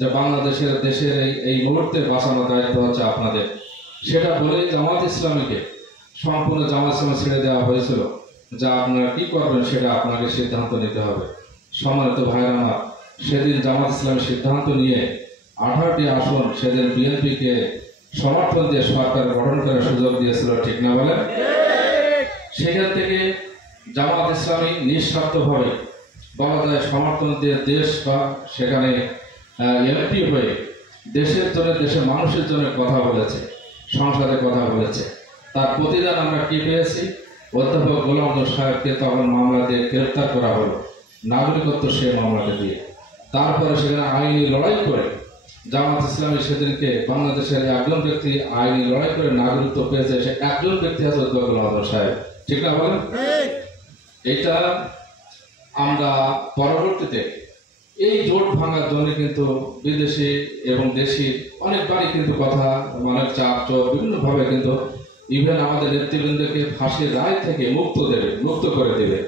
যে বাংলাদেশের দেশের এই মুহূর্তে বাঁচানোর দায়িত্ব হচ্ছে আপনাদের। সেটা বলেই জামাত ইসলামীকে সম্পূর্ণ জামাত ইসলাম ছেড়ে দেওয়া হয়েছিল, যা আপনারা কি করবেন সেটা আপনাকে সিদ্ধান্ত নিতে হবে। সম্মানিত ভাইরা আমার, সেদিন জামাত ইসলামের সিদ্ধান্ত নিয়ে 18টি আসন সেদিন বিএনপিকে সমর্থন দিয়ে সরকার গঠন করার সুযোগ দিয়েছিল, ঠিক না বলেন? সেখান থেকে জামাত ইসলামী নিঃস্বার্থভাবে বলা যায় সমর্থন দিয়ে দেশ বা সেখানে এমপি হয়ে দেশের জন্য, দেশের মানুষের জন্য কথা বলেছে, সংসদে কথা বলেছে। তার প্রতিদান আমরা কি পেয়েছি? অধ্যাপক গোলাম নূর সাহেবকে তখন মামলা দিয়ে গ্রেপ্তার করা হলো, নাগরিকত্ব সে মামলাকে দিয়ে। তারপরে সেখানে আইনি লড়াই করে জামাত ইসলামী সেদিনকে বাংলাদেশের একজন ব্যক্তি আইনি লড়াই করে নাগরিকত্ব পেয়েছে, সে একজন ব্যক্তি আছে অধ্যাপক গোলাম নূর সাহেব, ঠিক না বলেন? এটা আমরা পরবর্তীতে এই জোট ভাঙার জন্য কিন্তু বিদেশি এবং দেশি অনেকবারই কিন্তু কথা, অনেক চাপ চোখ বিভিন্নভাবে কিন্তু ইভেন আমাদের নেতৃবৃন্দকে ফাঁসির রায় থেকে মুক্ত করে দেবে,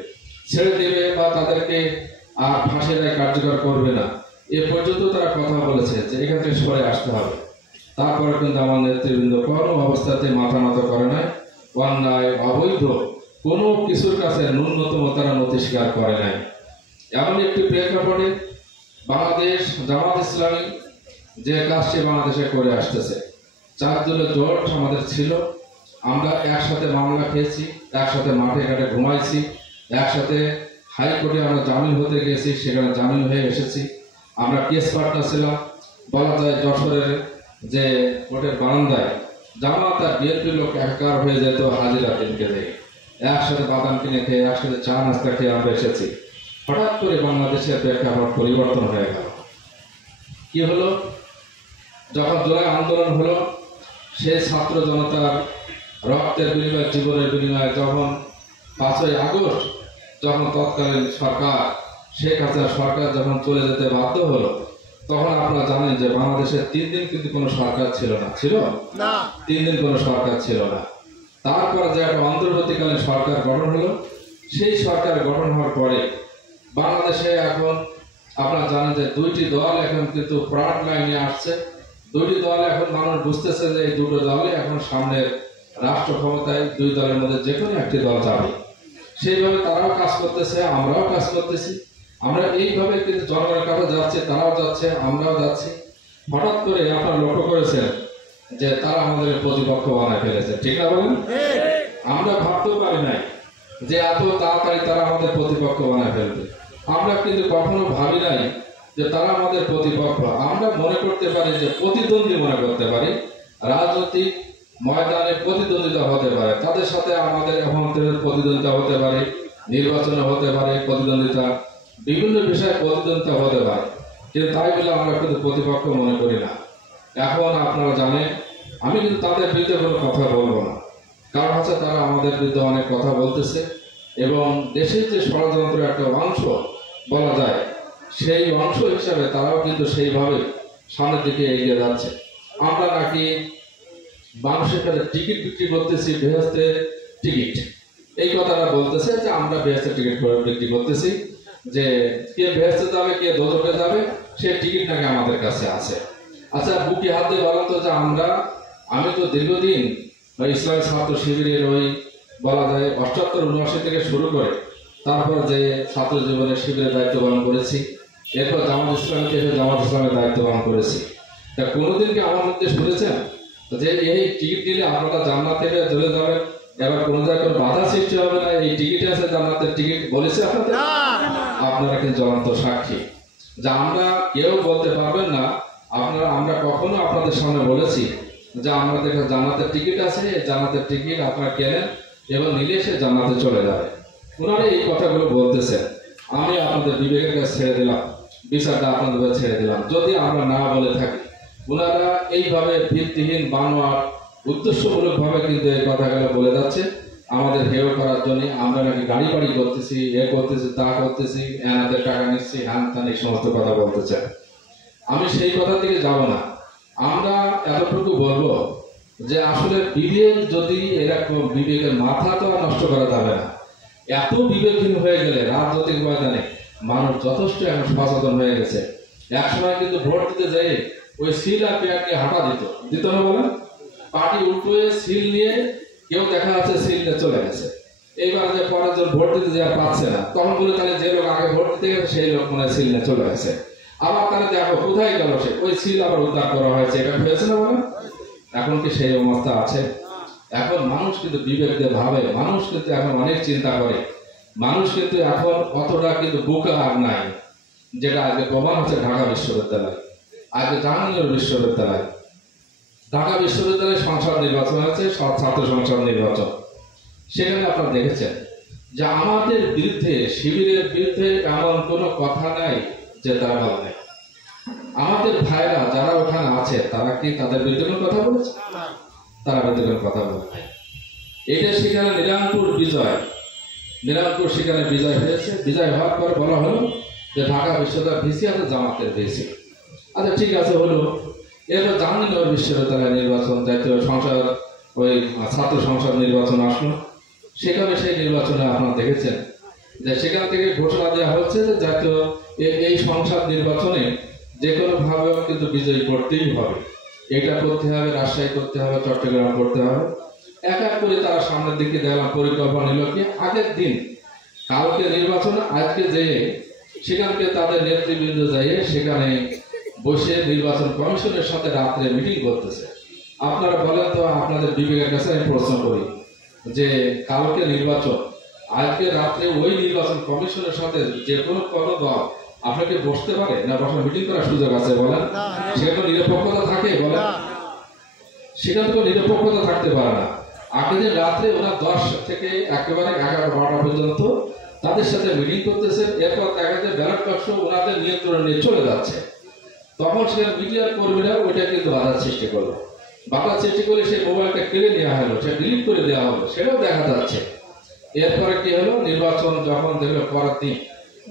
ছেড়ে দেবে বা তাদেরকে আর ফাঁসির রায় কার্যকর করবে না, এ পর্যন্ত তারা কথা বলেছে যে এখান থেকে সরে আসতে হবে। তারপরে কিন্তু আমার নেতৃবৃন্দ কোনো অবস্থাতে মাথা নত করে নাই, অন্যায় অবৈধ কোনো কিছুর কাছে ন্যূনতম তারা নথি স্বীকার করে নাই। এমন একটি প্রেক্ষাপটে বাংলাদেশ জামাত ইসলামী যে কাজটি বাংলাদেশে করে আসতেছে, 4 দলের জোট আমাদের ছিল, আমরা একসাথে মামলা খেয়েছি, একসাথে মাঠে ঘাটে ঘুমাইছি, একসাথে হাইকোর্টে আমরা জামিন হতে গেছি, সেখানে জামিন হয়ে এসেছি। আমরা কেস পার্টনার ছিলাম, বলা যায় যশোরের যে কোর্টের বারান্দায় জামাত আর বিএনপির লোক একাকার হয়ে যেত হাজিরা দিনকে দেখে, একসাথে বাদাম কিনে খেয়ে, একসাথে চা নাস্তা খেয়ে আমরা এসেছি। হঠাৎ করে বাংলাদেশের প্রেক্ষাপট পরিবর্তন হয়ে গেল। কি হলো? যখন জুলাই আন্দোলন হলো, সেই ছাত্র জনতার রক্তের বিনিময়ে, জীবনের বিনিময়ে, যখন 5ই আগস্ট যখন তৎকালীন সরকার শেখ হাসিনা সরকার যখন চলে যেতে বাধ্য হলো, তখন আপনারা জানেন যে বাংলাদেশে 3 দিন কিন্তু কোনো সরকার ছিল না, ছিল না, 3 দিন কোনো সরকার ছিল না। তারপর যে একটা অন্তর্বর্তীকালীন সরকার গঠন হলো, সেই সরকার গঠন হওয়ার পরে বাংলাদেশে এখন আপনারা জানেন যে 2টি দল এখন কিন্তু ফ্রন্ট লাইনে আসছে। 2টি দল এখন মানুষ বুঝতেছে যে এই 2টো দলই এখন সামনের রাষ্ট্র ক্ষমতায় 2 দলের মধ্যে যে কোনো একটি দল যাবে। সেইভাবে তারাও কাজ করতেছে, আমরাও কাজ করতেছি। আমরা এইভাবে কিন্তু জনগণের কাছে যাচ্ছে, তারাও যাচ্ছে, আমরাও যাচ্ছি। হঠাৎ করে আপনারা লক্ষ্য করেছেন যে তারা আমাদের প্রতিপক্ষ বানায় ফেলেছে, ঠিক না বলেন? আমরা ভাবতেও পারি নাই যে এত তাড়াতাড়ি তারা আমাদের প্রতিপক্ষ বানায় ফেলবে। আমরা কিন্তু কখনো ভাবি নাই যে তারা আমাদের প্রতিপক্ষ। আমরা মনে করতে পারি যে প্রতিদ্বন্দ্বী মনে করতে পারি, রাজনৈতিক ময়দানে প্রতিদ্বন্দ্বিতা হতে পারে, তাদের সাথে আমাদের অভ্যন্তরীণ প্রতিদ্বন্দ্বিতা হতে পারে, নির্বাচনে হতে পারে প্রতিদ্বন্দ্বিতা, বিভিন্ন বিষয়ে প্রতিদ্বন্দ্বিতা হতে পারে, কিন্তু তাই বলে আমরা কিন্তু প্রতিপক্ষ মনে করি না। এখন আপনারা জানেন আমি কিন্তু তাদের বিরুদ্ধে কোনো কথা বলবো না, কারণ হচ্ছে তারা আমাদের বিরুদ্ধে অনেক কথা বলতেছে এবং দেশের যে ষড়যন্ত্র একটা অংশ বলা যায়, সেই অংশ হিসাবে তারাও কিন্তু সেইভাবে সামনের দিকে এগিয়ে যাচ্ছে। আমরা নাকি মানুষের কাছে টিকিট বিক্রি করতেছি, বেহেশতের টিকিট, এই কথাটা বলতেছে যে আমরা বেহেশতের টিকিট বিক্রি করতেছি, যে কে বেহেশতে যাবে কে দোজখে যাবে সেই টিকিট নাকি আমাদের কাছে আছে। আচ্ছা, বুকে হাত দিয়ে বলেন তো যে আমি তো দীর্ঘদিন ইসলামী ছাত্র শিবিরের ওই বলা যায় 78-79 থেকে শুরু করে তারপর যে ছাত্র জীবনের শিবিরের দায়িত্ব পালন করেছি, এরপর জামাত ইসলামীকে এসে জামাত ইসলামের দায়িত্ব পালন করেছি। তা কোনোদিন কি আমার মধ্যে শুনেছেন যে এই টিকিট দিলে আপনারা জান্নাত থেকে চলে যাবেন, এবার কোনো জায়গায় কোনো বাধা সৃষ্টি হবে না, এই টিকিট আছে জান্নাতের টিকিট বলেছে আপনাদের? আপনারা কিন্তু জ্বলন্ত সাক্ষী যে আমরা কেউ বলতে পারবেন না আমরা কখনো আপনাদের সামনে বলেছি যে আমাদের জান্নাতের টিকিট আছে, জান্নাতের টিকিট আপনারা কেনেন এবং নিলে সে জান্নাতে চলে যাবে। ওনারা এই কথাগুলো বলতেছেন, আমি আপনাদের বিবেকের কাছে ছেড়ে দিলাম, বিচারটা আপনাদের ছেড়ে দিলাম। যদি আমরা না বলে থাকি, ওনারা এইভাবে ভিত্তিহীন বানোয়ার উদ্দেশ্যমূলকভাবে কিন্তু এই কথাগুলো বলে যাচ্ছে আমাদের হেয় করার জন্য। আমরা নাকি গাড়ি বাড়ি করতেছি, এ করতেছি, তা করতেছি, এনাদের টাকা নিচ্ছি, হ্যান ত্যান, এই সমস্ত কথা বলতে চাই। আমি সেই কথা থেকে যাব না। আমরা এতটুকু বলবো যে আসলে বিবেক যদি এরকম, বিবেকের মাথা তো আর নষ্ট করা যাবে না। এত বিবেকহীন হয়ে গেলে রাজনৈতিক ময়দানে মানুষ যথেষ্ট এখন সচেতন হয়ে গেছে একসময় কিন্তু ভোট দিতে যেয়ে ওই সিল আর পেয়ারকে হাঁটা দিত না বলেন, পার্টি উল্টো সিল নিয়ে কেউ দেখা যাচ্ছে সিল নিয়ে চলে গেছে। এইবার যে পরের জন ভোট দিতে যায় পাচ্ছে না, তখন বলে তাহলে যে লোক আগে ভোট দিতে গেছে সেই লোক মনে সিল নিয়ে চলে গেছে। আবার তাহলে দেখো কোথায় গেল সে, ওই সিল আবার উদ্ধার করা হয়েছে, এটা হয়েছে না বলেন? এখন কি সেই অবস্থা আছে? এখন মানুষ কিন্তু বিবেক দিয়ে ভাবে, মানুষ কিন্তু এখন অনেক চিন্তা করে, মানুষ কিন্তু এখন অতটা কিন্তু বোকা আর নাই, যেটা আগে প্রমাণ হচ্ছে ঢাকা বিশ্ববিদ্যালয়, আগে জাহাঙ্গীরনগর বিশ্ববিদ্যালয়। ঢাকা বিশ্ববিদ্যালয়ে সংসদ নির্বাচন হয়েছে, ছাত্র সংসদ নির্বাচন। সেখানে আপনারা দেখেছেন যে আমাদের বিরুদ্ধে, শিবিরের বিরুদ্ধে এমন কোনো কথা নাই যে তারা বলে। আমাদের ভাইরা যারা ওখানে আছে তারা কি তাদের বিরুদ্ধে কোনো কথা বলেছে? তারা বিরুদ্ধে কোনো কথা বলে নাই। এটা সেখানে নিরামপুর সেখানে বিজয় হয়েছে। বিজয় হওয়ার পর বলা হলো যে ঢাকা বিশ্ববিদ্যালয় ভিসি আছে জামাতের ভিসি। আচ্ছা ঠিক আছে, হলো। এরপর জাহাঙ্গীরনগর বিশ্ববিদ্যালয় নির্বাচন, জাতীয় সংসদ, ওই ছাত্র সংসদ নির্বাচন আসলো। সেখানে সেই নির্বাচনে আপনারা দেখেছেন যে সেখান থেকে ঘোষণা দেওয়া হচ্ছে যে জাতীয় এই সংসদ নির্বাচনে যে কোনো ভাবে কিন্তু বিজয়ী করতেই হবে। এটা করতে হবে, রাজশাহী করতে হবে, চট্টগ্রাম করতে হবে। এক এক করে তারা সামনের দিকে দেখলাম পরিকল্পনা নিল কি আগের দিন, কালকে নির্বাচন, আজকে যে সেখানকে তাদের নেতৃবৃন্দ যাইয়ে সেখানে বসে নির্বাচন কমিশনের সাথে রাত্রে মিটিং করতেছে। আপনারা বলেন তো, আপনাদের বিবেকের কাছে আমি প্রশ্ন করি যে কালকে নির্বাচন, আজকে রাত্রে ওই নির্বাচন কমিশনের সাথে যে কোনো দল আপনাকে বসতে পারে না? বসার মিটিং করার সুযোগ আছে বলেন? সেখানে নিরপেক্ষতা থাকে বলেন? সেখানে তো নিরপেক্ষতা থাকতে পারে না। আগের দিন রাত্রে ওরা 10 থেকে একেবারে 11-12টা পর্যন্ত তাদের সাথে মিটিং করতেছে। এরপর দেখা যায় ব্যালট বাক্স ওনাদের নিয়ন্ত্রণ নিয়ে চলে যাচ্ছে। তখন সেখানে মিডিয়ার কর্মীরা ওইটা কিন্তু বাধার সৃষ্টি করলো। বাধার সৃষ্টি করে সেই মোবাইলটা কেড়ে নেওয়া হলো, সে ডিলিট করে দেওয়া হলো, সেটাও দেখা যাচ্ছে। এরপরে কি হলো, নির্বাচন যখন দেখলো পরের দিন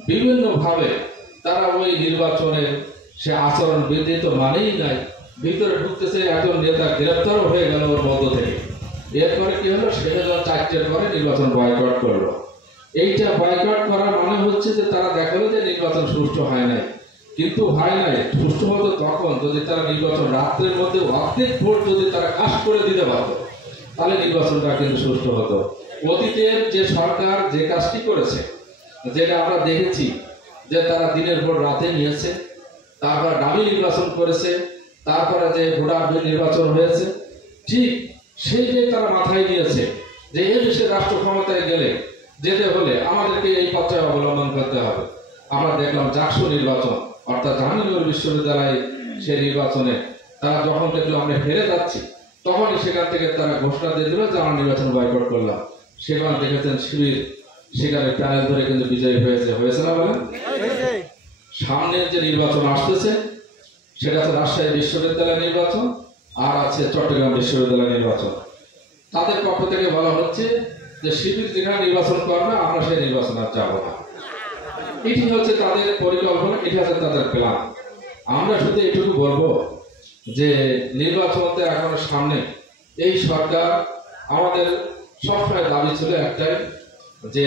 বিভিন্ন ভাবে তারা ওই নির্বাচনের সে আচরণ বৃদ্ধি তো মানেই নাই, ভিতরে ঢুকতেছে, একজন নেতা গ্রেপ্তারও হয়ে গেল ওর মধ্য থেকে। এরপরে কি হলো, সেটা 4টের পরে নির্বাচন বয়কট করলো। এইটা বয়কট করার মানে হচ্ছে যে তারা দেখালো যে নির্বাচন সুষ্ঠু হয় নাই। কিন্তু হয় নাই, সুষ্ঠু হতো তখন যদি তারা নির্বাচন রাত্রের মধ্যে অর্ধেক ভোট যদি তারা কাজ করে দিতে পারত, তাহলে নির্বাচনটা কিন্তু সুষ্ঠু হতো। অতীতের যে সরকার যে কাজটি করেছে, যেটা আমরা দেখেছি যে তারা দিনের ভোট রাতে নিয়েছে, তারপর ডামি নির্বাচন করেছে, তারপরে যে ভোটার নির্বাচন হয়েছে, ঠিক সেই যে তারা মাথায় নিয়েছে যে এই দেশের রাষ্ট্র ক্ষমতায় যেতে হলে আমাদেরকে এই পথে অবলম্বন করতে হবে। আমরা দেখলাম জাকসু নির্বাচন, অর্থাৎ জাহাঙ্গীরনগর বিশ্ববিদ্যালয়ে সেই নির্বাচনে তারা যখন দেখলো আমরা হেরে যাচ্ছি, তখনই সেখান থেকে তারা ঘোষণা দিয়ে দিল যে আমরা নির্বাচন বয়কট করলাম। সেখানে দেখেছেন শিবির সেখানে প্যানেল ধরে কিন্তু বিজয়ী হয়েছে না বলেন? সামনের যে নির্বাচন আসতেছে সেটা আছে রাজশাহী বিশ্ববিদ্যালয় নির্বাচন আর আছে চট্টগ্রাম বিশ্ববিদ্যালয় নির্বাচন। তাদের পক্ষ থেকে বলা হচ্ছে যে শিবির যেখানে নির্বাচন করবে আমরা সেই নির্বাচন আর যাবো না। এটি হচ্ছে তাদের পরিকল্পনা, এটি হচ্ছে তাদের প্ল্যান। আমরা শুধু এটুকু বলবো যে নির্বাচনতে এখন সামনে এই সরকার, আমাদের সবসময় দাবি ছিল একটাই যে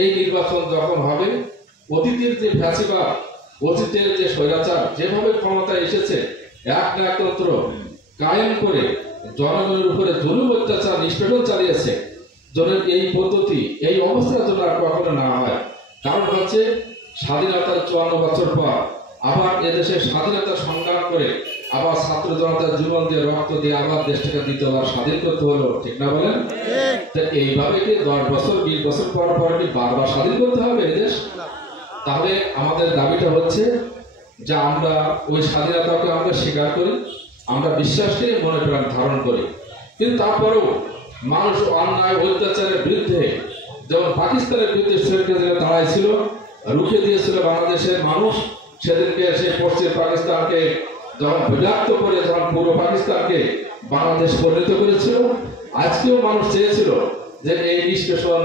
এই নির্বাচন যখন হবে, অতীতের যে ফ্যাসিবাদ, অতীতের যে স্বৈরাচার যেভাবে ক্ষমতায় এসেছে এক না একত্র কায়েম করে জনগণের উপরে জুলুম অত্যাচার নিষ্পেষণ চালিয়েছে, জনের এই পদ্ধতি এই অবস্থার জন্য আর কখনো না হয়। কারণ হচ্ছে স্বাধীনতার 54 বছর পর আবার এদেশে স্বাধীনতা সংগ্রাম করে আবার ছাত্র জনতার জীবন দিয়ে রক্ত দিয়ে আবার দেশটাকে দ্বিতীয়বার স্বাধীন করতে হলো, ঠিক না বলেন? এইভাবে কি 10 বছর 20 বছর পর পর কি বারবার স্বাধীন করতে হবে এদেশ? তাহলে আমাদের দাবিটা হচ্ছে যে আমরা ওই স্বাধীনতাকে আমরা স্বীকার করি, আমরা বিশ্বাস করি, মনে প্রাণ ধারণ করি। কিন্তু তারপরেও মানুষ অন্যায় অত্যাচারের বিরুদ্ধে, যেমন পাকিস্তানের বিরুদ্ধে শেখ হাসিনা দাঁড়াইছিল, রুখে দিয়েছিল বাংলাদেশের মানুষ, সেদিনকে সেই পশ্চিম পাকিস্তানকে যখন বিভক্ত করে যখন পূর্ব পাকিস্তানকে বাংলাদেশ পরিণত করেছিল, আজকেও মানুষ চেয়েছিল যে এই নিষ্পেষণ,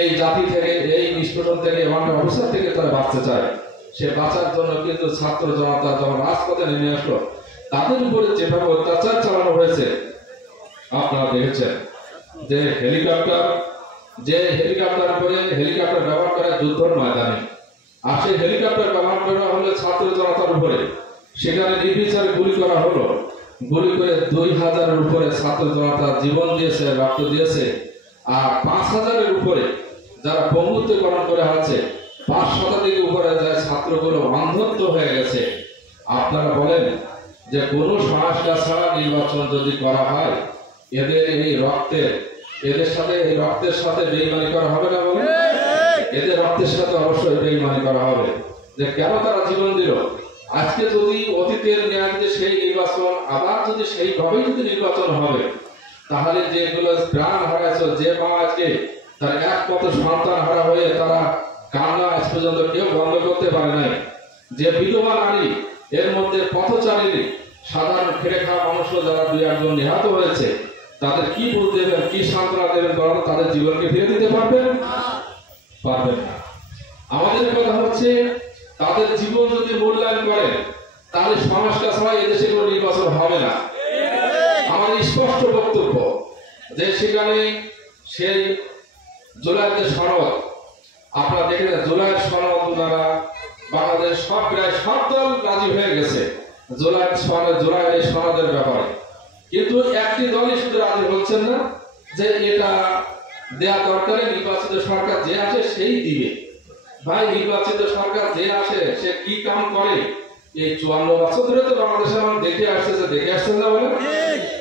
এই জাতি থেকে, এই নিষ্পেষণ থেকে, অবস্থা থেকে তারা বাঁচতে চায়। সে বাঁচার জন্য কিন্তু ছাত্র জনতা যখন রাজপথে নেমে আসলো, তাদের উপরে যেভাবে অত্যাচার চালানো হয়েছে আপনারা দেখেছেন। যে হেলিকপ্টার করে হেলিকপ্টার ব্যবহার করে যুদ্ধের ময়দানে আর সেই হেলিকপ্টার ব্যবহার করা হলো ছাত্র জনতার উপরে, সেখানে নির্বিচারে গুলি করা হলো। গুলি করে 2000-এর উপরে ছাত্র জনতা জীবন দিয়েছে, রক্ত দিয়েছে। আর 5000-এর উপরে যারা পঙ্গুত্বকরণ করে আছে, 5 শতাধিকের উপরে যায় ছাত্রগুলো অন্ধত্ব হয়ে গেছে। আপনারা বলেন যে কোনো সংস্কার ছাড়া নির্বাচন যদি করা হয়, এদের এই রক্তের সাথে বেইমানি করা হবে না? বলেন, এদের রক্তের সাথে অবশ্যই বেইমানি করা হবে। যে কেন তারা জীবন দিল? আজকে যদি অতীতের ন্যায় সেই নির্বাচন আবার যদি সেইভাবেই যদি নির্বাচন হবে, তাহলে যেগুলো প্রাণ হারাইছে, যে মা আজকে তার একমাত্র সন্তান হারা হয়ে তারা কান্না আজ পর্যন্ত কেউ বন্ধ করতে পারে নাই, যে বিধবা নারী, এর মধ্যে পথচারী সাধারণ খেটে খাওয়া মানুষ যারা 2-1 নিহত হয়েছে, তাদের কি বুঝ দেবেন, কি সান্ত্বনা দেবেন? বলেন, তাদের জীবনকে ফিরে দিতে পারবেন? পারবেন না। আমাদের কথা হচ্ছে তাদের জীবন যদি মূল্যায়ন করেন, তাহলে সংস্কার ছাড়া এদেশে কোনো নির্বাচন হবে না। আমাদের স্পষ্ট বক্তব্য যে সেখানে সেই জুলাইয়ের যে সনদ, আপনারা দেখেন জুলাইয়ের সনদ ওনারা বাংলাদেশ প্রায় সব দল রাজি হয়ে গেছে জুলাইয়ের এই সনদের ব্যাপারে, কিন্তু একটি দলই শুধু রাজি হচ্ছেন না যে এটা দেয়া দরকারে নির্বাচিত সরকার যে আসে সেই দিবে। ভাই, নির্বাচিত সরকার যে আসে সে কি কাম করে? এই 54 বছর ধরে তো বাংলাদেশের মানুষ দেখে আসছে না? বলেন,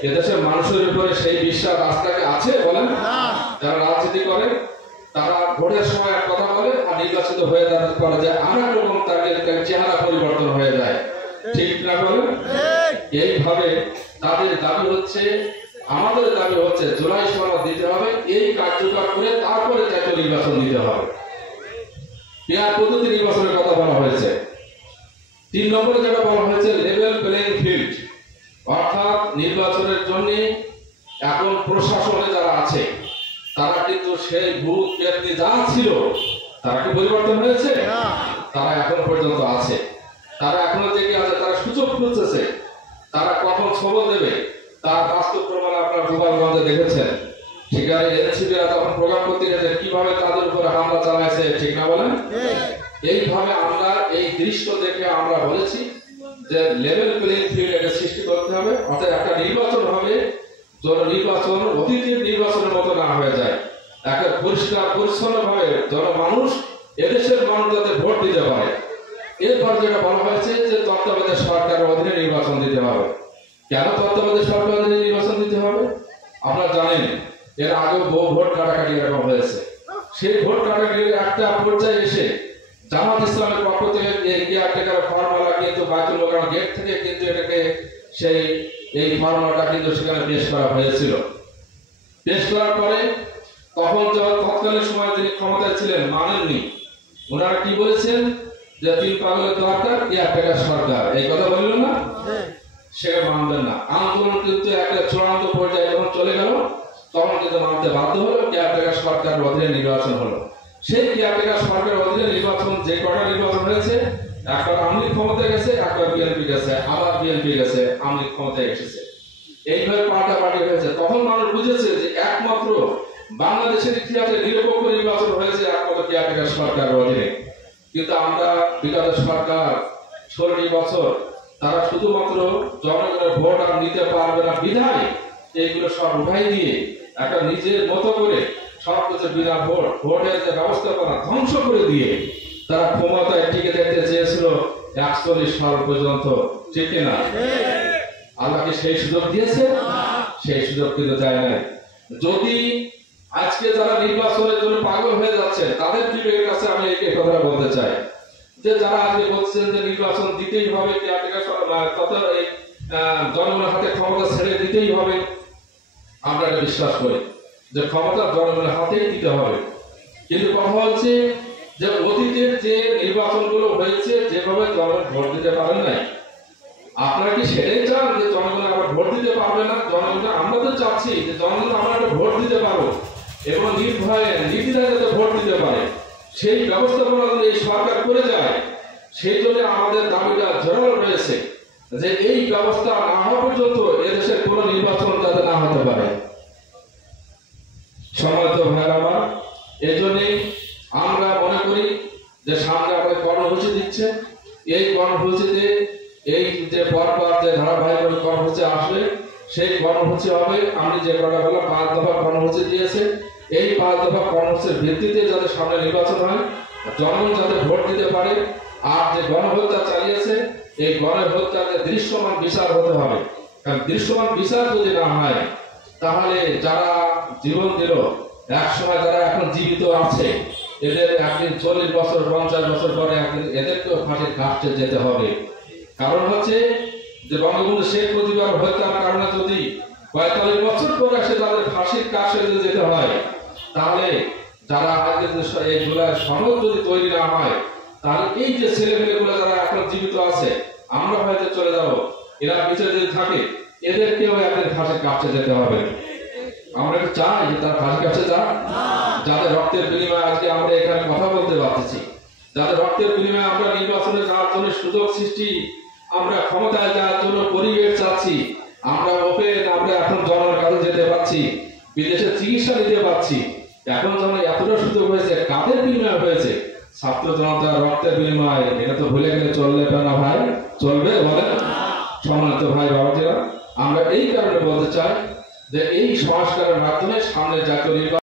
এদেশের মানুষের উপরে সেই বিশ্বাস রাস্তাকে আছে? বলেন, যারা রাজনীতি করে তারা ভোটের সময় এক কথা বলে আর নির্বাচিত হয়ে যাওয়ার পরে যায় আর এক রকম, তাদের চেহারা পরিবর্তন হয়ে যায়, ঠিক না? বলেন, এইভাবে তাদের দাবি হচ্ছে, আমাদের দাবি হচ্ছে জুলাই সনদ দিতে হবে, এই কার্যকর করে তারপরে জাতীয় নির্বাচন দিতে হবে। পেয়ার পদ্ধতি নির্বাচনের কথা বলা হয়েছে। 3 নম্বরে যেটা বলা হয়েছে লেভেল প্লেইং ফিল্ড, অর্থাৎ নির্বাচনের জন্য এখন প্রশাসনে যারা আছে তারা কিন্তু সেই ভূত ব্যক্তি যা ছিল তারা কি পরিবর্তন হয়েছে? তারা এখন পর্যন্ত আছে, তারা এখনো থেকে আছে, তারা সুযোগ খুঁজতেছে তারা কখন খবর দেবে তার বাস্তব প্রমাণ আপনারা গোপালগঞ্জে দেখেছেন। সেখানে এনসিপিরা তখন প্রোগ্রাম করতে গেছে কিভাবে তাদের উপরে হামলা চালাইছে, ঠিক না? বলেন, এইভাবে আমরা এই দৃশ্য দেখে আমরা বলেছি যে লেভেল প্লেইং ফিল্ড এর সৃষ্টি করতে হবে, অর্থাৎ একটা নির্বাচন হবে নির্বাচন অতীতের নির্বাচনের মতো না হয়ে যায়, একটা পরিষ্কার পরিচ্ছন্ন ভাবে জনমানুষ, এদেশের মানুষ যাতে ভোট দিতে পারে। এরপর যেটা বলা হয়েছে যে তত্ত্বাবধায়ক সরকারের অধীনে নির্বাচন দিতে হবে। কেন তত্ত্বাবধায়ক সরকারের অধীনে নির্বাচন দিতে হবে? আপনারা জানেন এর আগে বহু ভোট কাটাকাটি এরকম হয়েছে। সেই ভোট কাটাকাটির একটা পর্যায়ে এসে জামাত ইসলামের পক্ষ থেকে এই কেয়ারটেকার ফর্মুলা কিন্তু বাইতুল মোকাররম গেট থেকে কিন্তু এটাকে সেই এই ফর্মুলাটা কিন্তু সেখানে পেশ করা হয়েছিল। পেশ করার পরে তখন তৎকালীন সময় যিনি ক্ষমতায় ছিলেন মানেননি, ওনারা কি বলেছেন যে 3 পাগলের দরকার, কেয়ারটেকার সরকার, এই কথা বলল না? সেটা মানবেন না। আন্দোলন কিন্তু একটা চূড়ান্ত পর্যায়ে যখন চলে গেল তখন কিন্তু মানতে বাধ্য হলো, কেয়ারটেকার সরকারের অধীনে নির্বাচন হলো। সেই কেয়ারটেকার সরকারের অধীনে নির্বাচন যে কটা নির্বাচন হয়েছে, একবার আওয়ামী লীগ ক্ষমতায় গেছে, একবার বিএনপি গেছে, আবার বিএনপি গেছে, আওয়ামী লীগ ক্ষমতায় এসেছে, এইভাবে পাল্টাপাল্টি হয়েছে। তখন মানুষ বুঝেছে যে একমাত্র বাংলাদেশের ইতিহাসে নিরপেক্ষ নির্বাচন হয়েছে একমাত্র কেয়ারটেকার সরকারের অধীনে। কিন্তু আমরা বিগত সরকার 16 বছর তারা শুধুমাত্র জনগণের ভোট আর নিতে পারবে না বিধায় এইগুলো সব উঠাই দিয়ে একটা নিজের মতো করে সবকিছু বিনা ভোটের যে ব্যবস্থাপনা ধ্বংস করে দিয়ে তারা ক্ষমতায় টিকে দেখতে চেয়েছিল 41 সাল পর্যন্ত, ঠিক না? আল্লাহকে সেই সুযোগ দিয়েছে? সেই সুযোগ কিন্তু দেয় নাই। যদি আজকে যারা নির্বাচনের জন্য পাগল হয়ে যাচ্ছে তাদের বিবেকের কাছে আমি এই কথা বলতে চাই যে যারা আজকে বলছেন যে নির্বাচন দিতেই হবে, তথা এই জনগণের হাতে ক্ষমতা ছেড়ে দিতেই হবে, আমরা এটা বিশ্বাস করি যে ক্ষমতা জনগণের হাতেই দিতে হবে। কিন্তু কথা হচ্ছে যে অতীতের যে নির্বাচনগুলো হয়েছে যেভাবে জনগণ ভোট দিতে পারেন নাই, আপনারা কি সেটাই চান যে জনগণ আবার ভোট দিতে পারবে না? জনগণ আমরা তো চাচ্ছি যে জনগণ আমরা একটা ভোট দিতে পারবো এবং নির্ভয়ে নির্দ্বিধায় যাতে ভোট দিতে পারে, সেই ব্যবস্থাপনা যদি এই সরকার করে যায়, সেই জন্য আমাদের দাবিটা জোরালো রয়েছে যে এই ব্যবস্থা না হওয়া পর্যন্ত এদেশের কোন নির্বাচন যাতে না হতে পারে। সম্মানিত ভাইরা আমার, এজন্যই আমরা মনে করি যে সামনে আমাদের কর্মসূচিতে এই যে পরপর যে ধারাবাহিক কর্মসূচি আসবে, সেই কর্মসূচি হবে আমি যে কটা বললাম 5 দফা কর্মসূচি দিয়েছে, এই 5 দফা কর্মসূচির ভিত্তিতে যাতে সামনে নির্বাচন হয়, জনগণ যাতে ভোট দিতে পারে। আর যে গণহত্যা চালিয়েছে, এই গণহত্যার যে দৃশ্যমান বিচার হতে হবে। কারণ দৃশ্যমান বিচার যদি না হয়, তাহলে যারা জীবন দিল, এক সময় যারা এখন জীবিত আছে, এদের একদিন 40 বছর 50 বছর পরে একদিন এদেরকেও ফাঁসির কাস্টে যেতে হবে। কারণ হচ্ছে যে বঙ্গবন্ধু শেখ মুজিবুর হত্যার কারণে যদি 45 বছর পরে এসে তাদের ফাঁসির কাস্টে যদি যেতে হয়, তাহলে যারা আজকে এই জুলাই সনদ যদি তৈরি না হয়, তাহলে এই যে ছেলেমেয়েগুলো যারা এখন জীবিত আছে, আমরা হয়তো চলে যাব, এরা পিছিয়ে যদি থাকে, এদেরকেও একদিন ফাঁসির কাস্টে যেতে হবে। আমরা কি চাই যে তার ফাঁসির কাছে যাক? যাদের রক্তের বিনিময়ে আজকে আমরা এখানে কথা বলতে পারতেছি, যাদের রক্তের বিনিময়ে আমরা নির্বাচনে যাওয়ার জন্য সুযোগ সৃষ্টি, আমরা ক্ষমতায় যাওয়ার জন্য পরিবেশ চাচ্ছি, আমরা ওপেন, আমরা এখন জনগণের কাছে যেতে পারছি, বিদেশে চিকিৎসা নিতে পারছি, এখন যেন এতটা সুযোগ হয়েছে, কাদের বিনিময়ে হয়েছে? ছাত্র জনতার রক্তের বিনিময়ে। এটা তো ভুলে গেলে চলবে না ভাই, চলবে বলেন? সম্মানিত ভাই বাবাজিরা, আমরা এই কারণে বলতে চাই যে এই সংস্কারের মাধ্যমে সামনে জাতীয় নির্বাচন